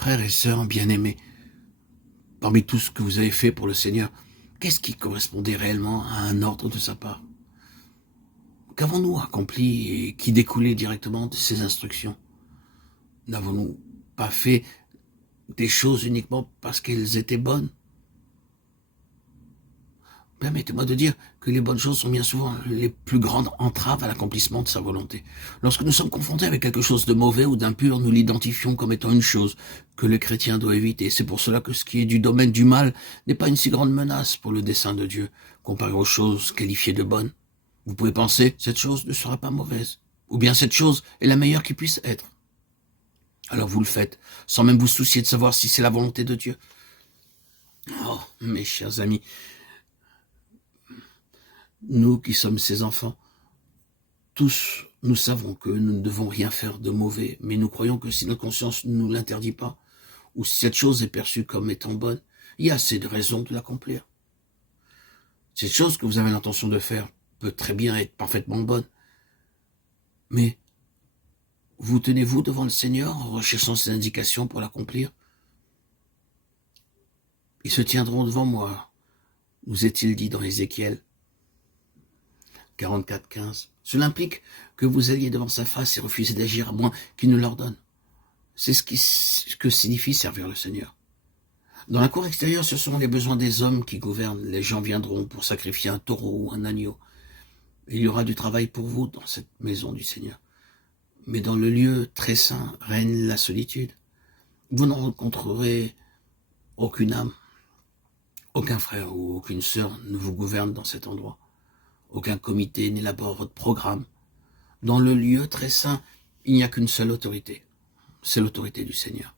Frères et sœurs bien-aimés, parmi tout ce que vous avez fait pour le Seigneur, qu'est-ce qui correspondait réellement à un ordre de sa part? Qu'avons-nous accompli et qui découlait directement de ses instructions? N'avons-nous pas fait des choses uniquement parce qu'elles étaient bonnes? Permettez-moi de dire que les bonnes choses sont bien souvent les plus grandes entraves à l'accomplissement de sa volonté. Lorsque nous sommes confrontés avec quelque chose de mauvais ou d'impur, nous l'identifions comme étant une chose que le chrétien doit éviter. C'est pour cela que ce qui est du domaine du mal n'est pas une si grande menace pour le dessein de Dieu, comparé aux choses qualifiées de bonnes. Vous pouvez penser, cette chose ne sera pas mauvaise, ou bien cette chose est la meilleure qui puisse être. Alors vous le faites, sans même vous soucier de savoir si c'est la volonté de Dieu. Oh, mes chers amis, nous qui sommes ses enfants, tous, nous savons que nous ne devons rien faire de mauvais, mais nous croyons que si notre conscience ne nous l'interdit pas, ou si cette chose est perçue comme étant bonne, il y a assez de raisons de l'accomplir. Cette chose que vous avez l'intention de faire peut très bien être parfaitement bonne, mais vous tenez-vous devant le Seigneur en recherchant ses indications pour l'accomplir? Ils se tiendront devant moi, nous est-il dit dans Ézéchiel 44:15. Cela implique que vous alliez devant sa face et refuser d'agir à moins qu'il ne l'ordonne. C'est ce que signifie servir le Seigneur. Dans la cour extérieure, ce sont les besoins des hommes qui gouvernent. Les gens viendront pour sacrifier un taureau ou un agneau. Il y aura du travail pour vous dans cette maison du Seigneur. Mais dans le lieu très saint règne la solitude. Vous ne rencontrerez aucune âme. Aucun frère ou aucune sœur ne vous gouverne dans cet endroit. Aucun comité n'élabore votre programme. Dans le lieu très saint, il n'y a qu'une seule autorité. C'est l'autorité du Seigneur.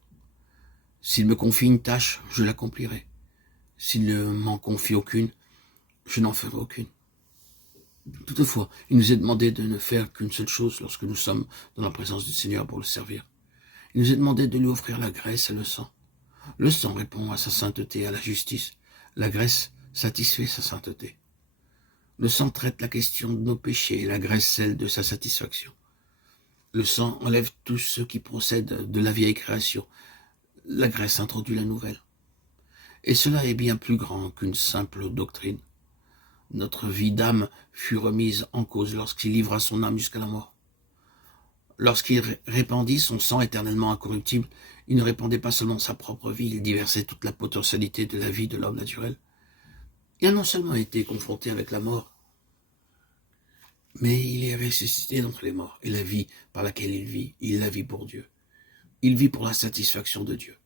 S'il me confie une tâche, je l'accomplirai. S'il ne m'en confie aucune, je n'en ferai aucune. Toutefois, il nous est demandé de ne faire qu'une seule chose lorsque nous sommes dans la présence du Seigneur pour le servir. Il nous est demandé de lui offrir la graisse et le sang. Le sang répond à sa sainteté et à la justice. La graisse satisfait sa sainteté. Le sang traite la question de nos péchés et la graisse celle de sa satisfaction. Le sang enlève tout ce qui procède de la vieille création. La graisse introduit la nouvelle. Et cela est bien plus grand qu'une simple doctrine. Notre vie d'âme fut remise en cause lorsqu'il livra son âme jusqu'à la mort. Lorsqu'il répandit son sang éternellement incorruptible, il ne répandait pas seulement sa propre vie, il déversait toute la potentialité de la vie de l'homme naturel. Il a non seulement été confronté avec la mort, mais il est ressuscité d'entre les morts, et la vie par laquelle il la vit pour Dieu. Il vit pour la satisfaction de Dieu.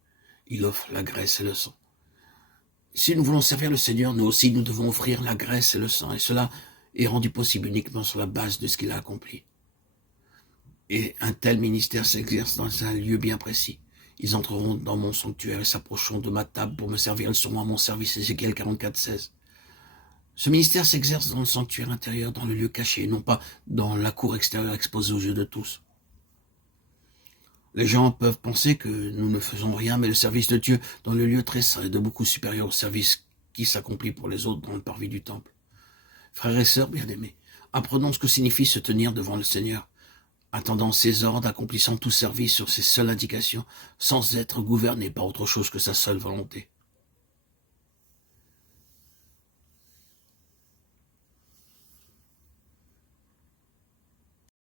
Il offre la graisse et le sang. Si nous voulons servir le Seigneur, nous aussi nous devons offrir la graisse et le sang, et cela est rendu possible uniquement sur la base de ce qu'il a accompli. Et un tel ministère s'exerce dans un lieu bien précis. Ils entreront dans mon sanctuaire et s'approcheront de ma table pour me servir. Ils seront à mon service. Ézéchiel 44:16. Ce ministère s'exerce dans le sanctuaire intérieur, dans le lieu caché, et non pas dans la cour extérieure exposée aux yeux de tous. Les gens peuvent penser que nous ne faisons rien, mais le service de Dieu dans le lieu très saint est de beaucoup supérieur au service qui s'accomplit pour les autres dans le parvis du temple. Frères et sœurs bien-aimés, apprenons ce que signifie se tenir devant le Seigneur, attendant ses ordres, accomplissant tout service sur ses seules indications, sans être gouverné par autre chose que sa seule volonté.